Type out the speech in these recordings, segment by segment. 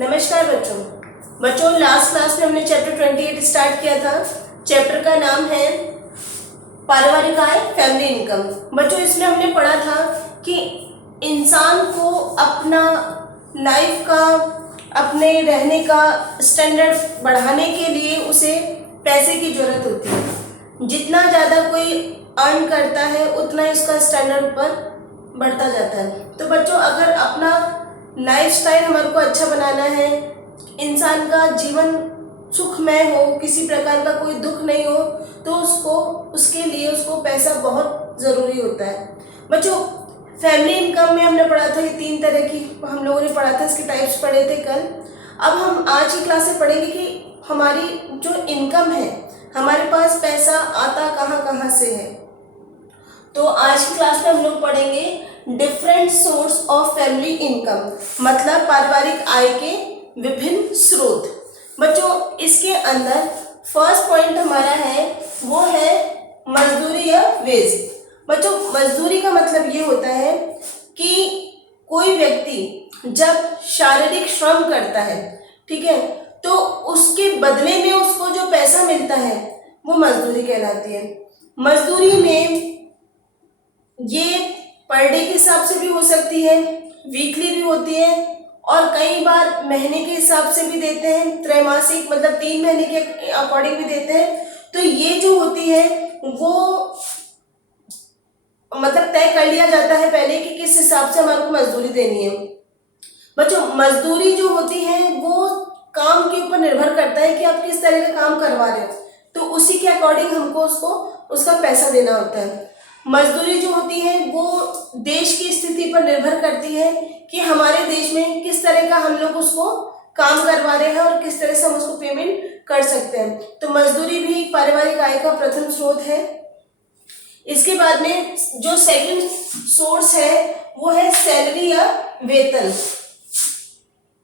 नमस्कार बच्चों last class में हमने चैप्टर 28 स्टार्ट किया था। चैप्टर का नाम है पारिवारिक आय, फैमिली इनकम। बच्चों इसमें हमने पढ़ा था कि इंसान को अपना लाइफ का, अपने रहने का स्टैंडर्ड बढ़ाने के लिए उसे पैसे की ज़रूरत होती है। जितना ज़्यादा कोई अर्न करता है उतना इसका स्टैंडर्ड ऊपर बढ़ता जाता है। तो बच्चों अगर अपना लाइफस्टाइल हमारे को अच्छा बनाना है, इंसान का जीवन सुखमय हो, किसी प्रकार का कोई दुख नहीं हो, तो उसके लिए उसको पैसा बहुत ज़रूरी होता है। बच्चों फैमिली इनकम में हमने पढ़ा था, ये 3 तरह की हम लोगों ने पढ़ा था, इसके टाइप्स पढ़े थे कल। अब हम आज की क्लास में पढ़ेंगे कि हमारी जो इनकम है, हमारे पास पैसा आता कहाँ कहाँ से है। तो आज की क्लास में हम लोग पढ़ेंगे different source of family income, मतलब पारिवारिक आय के विभिन्न स्रोत। बच्चों इसके अंदर फर्स्ट पॉइंट हमारा है वो है मजदूरी या वेज। बच्चों मजदूरी का मतलब ये होता है कि कोई व्यक्ति जब शारीरिक श्रम करता है, ठीक है, तो उसके बदले में उसको जो पैसा मिलता है वो मजदूरी कहलाती है। मजदूरी में ये पर डे के हिसाब से भी हो सकती है, वीकली भी होती है, और कई बार महीने के हिसाब से भी देते हैं, त्रैमासिक मतलब 3 महीने के अकॉर्डिंग भी देते हैं। तो ये जो होती है वो मतलब तय कर लिया जाता है पहले कि किस हिसाब से हमारे को मजदूरी देनी है। बच्चों मजदूरी जो होती है वो काम के ऊपर निर्भर करता है कि आप किस तरह का काम करवा रहे हो, तो उसी के अकॉर्डिंग हमको उसका पैसा देना होता है। मजदूरी जो होती है वो देश की स्थिति पर निर्भर करती है कि हमारे देश में किस तरह का हम लोग उसको काम करवा रहे हैं और किस तरह से हम उसको पेमेंट कर सकते हैं। तो मजदूरी भी पारिवारिक आय का प्रथम स्रोत है। इसके बाद में जो सेकंड सोर्स है वो है सैलरी या वेतन।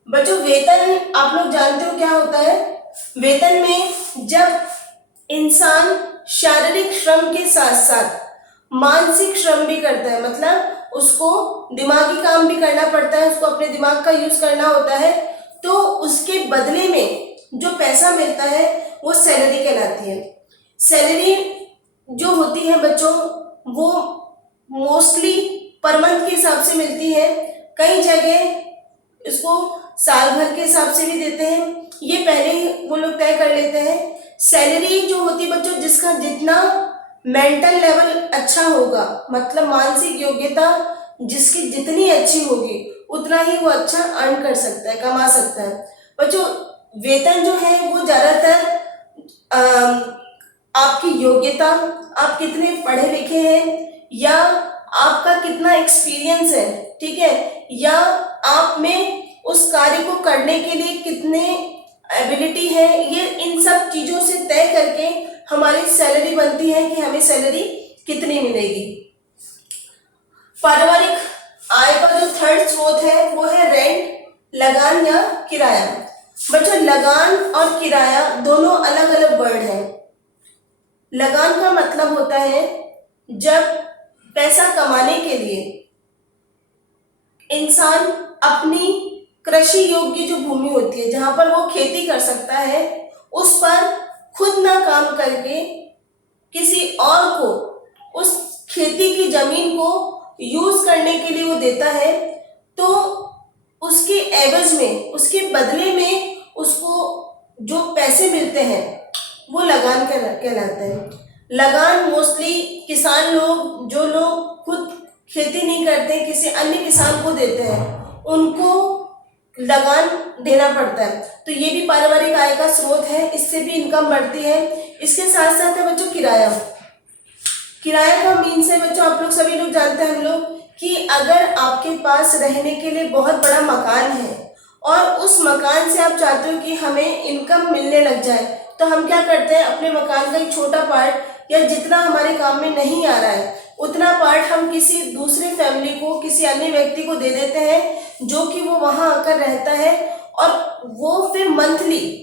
बच्चों वेतन आप लोग जानते हो क्या होता है। वेतन में जब इंसान शारीरिक श्रम के साथ साथ मानसिक श्रम भी करता है, मतलब उसको दिमागी काम भी करना पड़ता है, उसको अपने दिमाग का यूज करना होता है, तो उसके बदले में जो पैसा मिलता है वो सैलरी कहलाती है। सैलरी जो होती है बच्चों वो मोस्टली पर मंथ के हिसाब से मिलती है, कई जगह इसको साल भर के हिसाब से भी देते हैं, ये पहले ही वो लोग तय कर लेते हैं। सैलरी जो होती है बच्चों जिसका जितना मेंटल लेवल अच्छा होगा, मतलब मानसिक योग्यता जिसकी जितनी अच्छी होगी उतना ही वो अच्छा अर्न कर सकता है, कमा सकता है। बच्चों वेतन जो है वो ज़्यादातर आपकी योग्यता, आप कितने पढ़े लिखे हैं या आपका कितना एक्सपीरियंस है, ठीक है, या आप में उस कार्य को करने के लिए कितने एबिलिटी है, ये इन सब चीज़ों से तय करके हमारी सैलरी बनती है कि हमें सैलरी कितनी मिलेगी। पारिवारिक आय का जो थर्ड स्रोत है वो है रेंट, लगान या किराया। बच्चों लगान और किराया दोनों अलग अलग वर्ड हैं। लगान का मतलब होता है जब पैसा कमाने के लिए इंसान अपनी कृषि योग्य जो भूमि होती है जहां पर वो खेती कर सकता है उस पर खुद ना काम करके किसी और को उस खेती की जमीन को यूज करने के लिए वो देता है, तो उसके एवज में, उसके बदले में उसको जो पैसे मिलते हैं वो लगान कहलाते हैं। लगान मोस्टली किसान लोग, जो लोग खुद खेती नहीं करते किसी अन्य किसान को देते हैं, उनको लगान देना पड़ता है। तो ये भी पारिवारिक आय का स्रोत है, इससे भी इनकम बढ़ती है। इसके साथ साथ है बच्चों किराया। किराया का मीन्स है बच्चों, आप लोग सभी लोग जानते हैं हम लोग, कि अगर आपके पास रहने के लिए बहुत बड़ा मकान है और उस मकान से आप चाहते हो कि हमें इनकम मिलने लग जाए, तो हम क्या करते हैं, अपने मकान का एक छोटा पार्ट या जितना हमारे काम में नहीं आ रहा है उतना पार्ट हम किसी दूसरे फैमिली को, किसी अन्य व्यक्ति को दे देते हैं जो कि वो वहाँ आकर रहता है, और वो फिर मंथली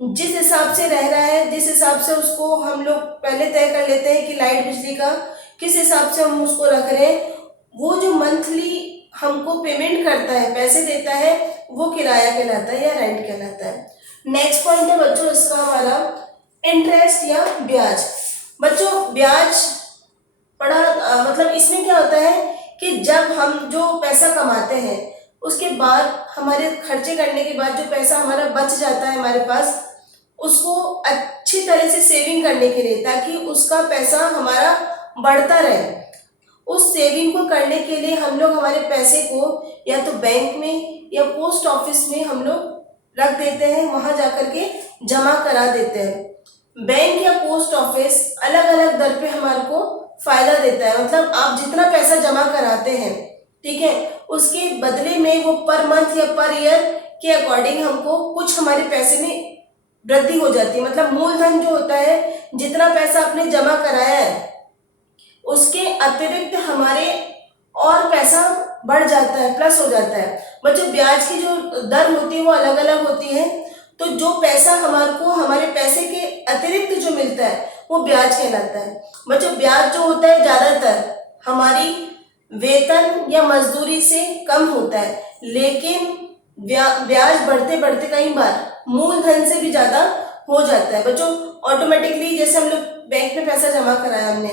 जिस हिसाब से रह रहा है, जिस हिसाब से उसको हम लोग पहले तय कर लेते हैं कि लाइट बिजली का किस हिसाब से हम उसको रख रहे हैं, वो जो मंथली हमको पेमेंट करता है, पैसे देता है, वो किराया कहलाता है या रेंट कहलाता है। नेक्स्ट पॉइंट है बच्चों इसका हमारा इंटरेस्ट या ब्याज। बच्चों ब्याज पढ़ा मतलब इसमें क्या होता है कि जब हम जो पैसा कमाते हैं उसके बाद हमारे खर्चे करने के बाद जो पैसा हमारा बच जाता है हमारे पास, उसको अच्छी तरह से सेविंग करने के लिए, ताकि उसका पैसा हमारा बढ़ता रहे, उस सेविंग को करने के लिए हम लोग हमारे पैसे को या तो बैंक में या पोस्ट ऑफिस में हम लोग रख देते हैं, वहां जाकर के जमा करा देते हैं। बैंक या पोस्ट ऑफिस अलग अलग दर पे हमारे को फायदा देता है, मतलब आप जितना पैसा जमा कराते हैं, ठीक है, उसके बदले में वो पर मंथ या पर ईयर के अकॉर्डिंग हमको कुछ हमारे पैसे में वृद्धि हो जाती है। मतलब मूलधन जो होता है, जितना पैसा आपने जमा कराया है उसके अतिरिक्त हमारे और पैसा बढ़ जाता है, प्लस हो जाता है। बच्चों ब्याज की जो दर होती है वो अलग अलग होती है, तो जो पैसा हमारे को हमारे पैसे के अतिरिक्त जो मिलता है वो ब्याज कहलाता है। बच्चों ब्याज जो होता है ज्यादातर हमारी वेतन या मजदूरी से कम होता है, लेकिन ब्याज बढ़ते बढ़ते कई बार मूलधन से भी ज्यादा हो जाता है। बच्चों ऑटोमेटिकली जैसे हम लोग बैंक में पैसा जमा कराया हमने,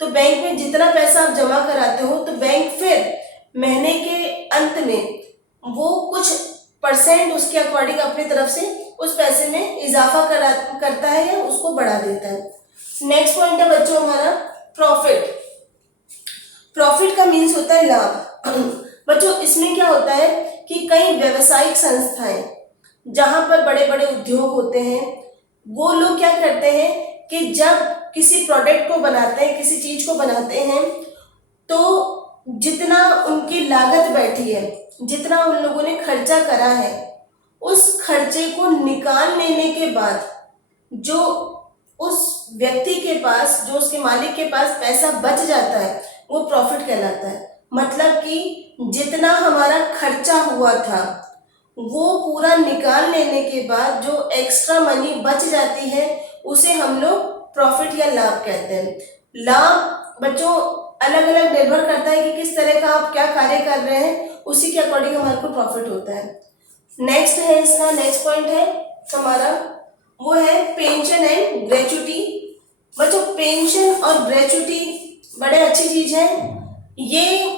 तो बैंक में जितना पैसा आप जमा कराते हो तो बैंक फिर महीने के अंत में वो कुछ परसेंट उसके अकॉर्डिंग अपनी तरफ से उस पैसे में इजाफा करता है या उसको बढ़ा देता है। नेक्स्ट पॉइंट है बच्चों हमारा प्रॉफिट। प्रॉफिट का मीन्स होता है लाभ। बच्चों इसमें क्या होता है कि कई व्यावसायिक संस्थाएं जहां पर बड़े बड़े उद्योग होते हैं, वो लोग क्या करते हैं कि जब किसी प्रोडक्ट को बनाते हैं, किसी चीज को बनाते हैं, तो जितना उनकी लागत बैठी है, जितना उन लोगों ने खर्चा करा है, उस खर्चे को निकाल लेने के बाद जो उस व्यक्ति के पास, जो उसके मालिक के पास पैसा बच जाता है वो प्रॉफिट कहलाता है। मतलब कि जितना हमारा खर्चा हुआ था वो पूरा निकाल लेने के बाद जो एक्स्ट्रा मनी बच जाती है उसे हम लोग प्रॉफिट या लाभ कहते हैं। लाभ बच्चों अलग अलग निर्भर करता है कि किस तरह का आप क्या कार्य कर रहे हैं, उसी के अकॉर्डिंग हमारे को प्रॉफिट होता है। नेक्स्ट है इसका नेक्स्ट पॉइंट है हमारा, वो है पेंशन एंड ग्रेच्युटी। बच्चों पेंशन और ग्रेच्युटी बड़े अच्छी चीज है। ये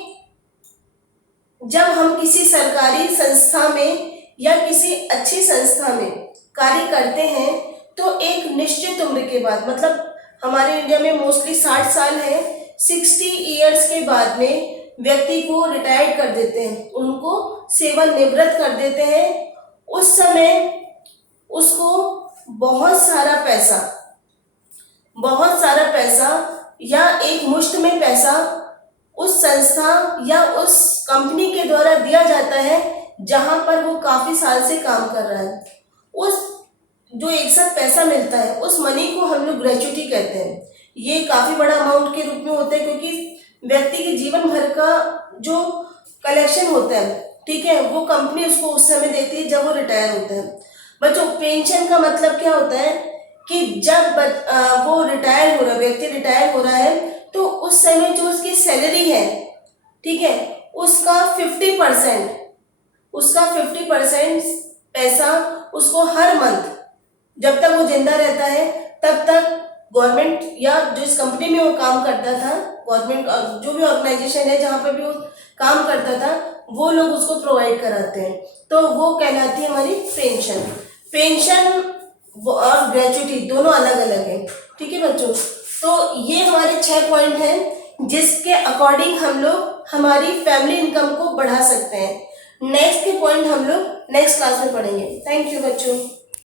जब हम किसी सरकारी संस्था में या किसी अच्छी संस्था में कार्य करते हैं तो एक निश्चित उम्र के बाद, मतलब हमारे इंडिया में मोस्टली 60 साल है, 60 इयर्स के बाद में व्यक्ति को रिटायर्ड कर देते हैं, उनको सेवानिवृत्त कर देते हैं। उस समय उसको बहुत सारा पैसा या एक मुश्त में पैसा उस संस्था या उस कंपनी के द्वारा दिया जाता है जहां पर वो काफी साल से काम कर रहा है। उस जो एक साथ पैसा मिलता है उस मनी को हम लोग ग्रेच्युटी कहते हैं। ये काफी बड़ा अमाउंट के रूप में होता है, क्योंकि व्यक्ति के जीवन भर का जो कलेक्शन होता है, ठीक है, वो कंपनी उसको उस समय देती है जब वो रिटायर होता है। बच्चों पेंशन का मतलब क्या होता है कि जब वो रिटायर हो रहा है, व्यक्ति रिटायर हो रहा है, तो उस समय जो उसकी सैलरी है, ठीक है, उसका 50% पैसा उसको हर मंथ जब तक वो जिंदा रहता है तब तक गवर्नमेंट या जिस कंपनी में वो काम करता था, गवर्नमेंट जो भी ऑर्गेनाइजेशन है जहाँ पर भी वो काम करता था, वो लोग उसको प्रोवाइड कराते हैं, तो वो कहलाती है हमारी पेंशन। पेंशन और ग्रेच्युटी दोनों अलग अलग है, ठीक है बच्चों। तो ये हमारे 6 पॉइंट हैं जिसके अकॉर्डिंग हम लोग हमारी फैमिली इनकम को बढ़ा सकते हैं। नेक्स्ट के पॉइंट हम लोग नेक्स्ट क्लास में पढ़ेंगे। थैंक यू बच्चों।